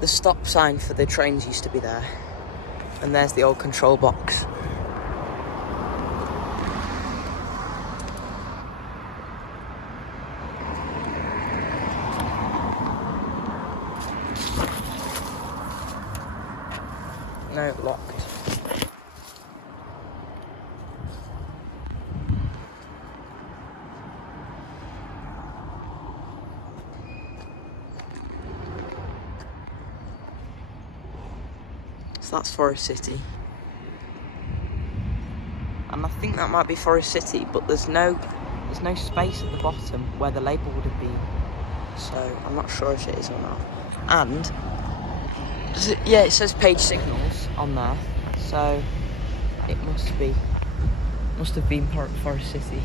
the stop sign for the trains used to be there. And there's the old control box. No, locked. So that's Forest City. And I think that might be Forest City, but there's no space at the bottom where the label would have been. So I'm not sure if it is or not. And yeah, it says Page Signals on there, so it must have been Forest City.